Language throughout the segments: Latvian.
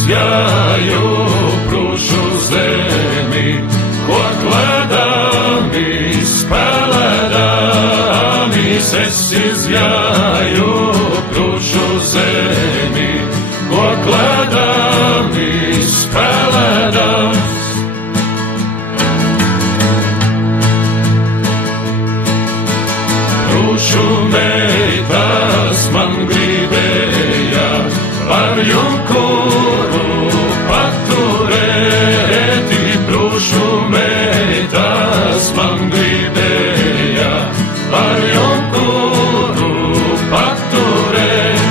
izjāju prūšu zemi, ko kladami spēlēdāmis. Es izjāju prūšu zemi, ko kladami spēlēdāmis. Prūšu meitas man gribēja par junkuru paturēti. Prūšu meitas man gribēja par junkuru paturēt.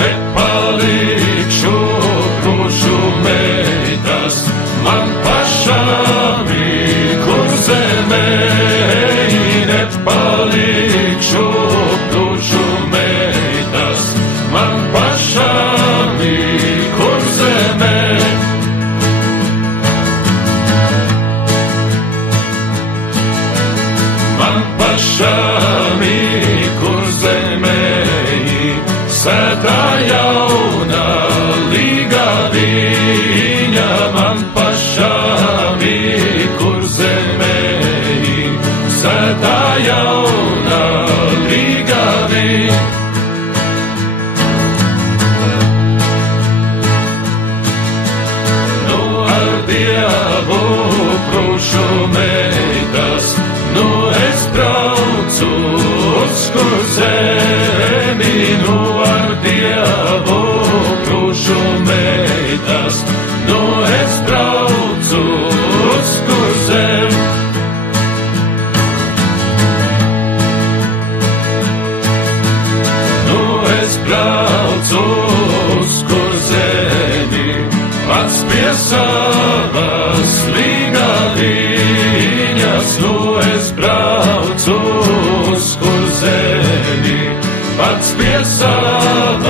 Nepalikšu prūšu meitas man pašām kur zemē. Nepalikšu prūšu meitas man pašām kur zemē. Man pašām kur zemē sētā jauna līga viņa. Man pašām kur zemē sētā jauna līga viņa. Nu ar Dievu prūšu meitas, nu es braucu uz kur zemi. Nu ar Dievu prūšu meitas, nu es braucu uz kur zemi. Nu es braucu uz kur zemi, pats pie savas līga viņas. Nu es braucu uz kur zemi, pats pie savas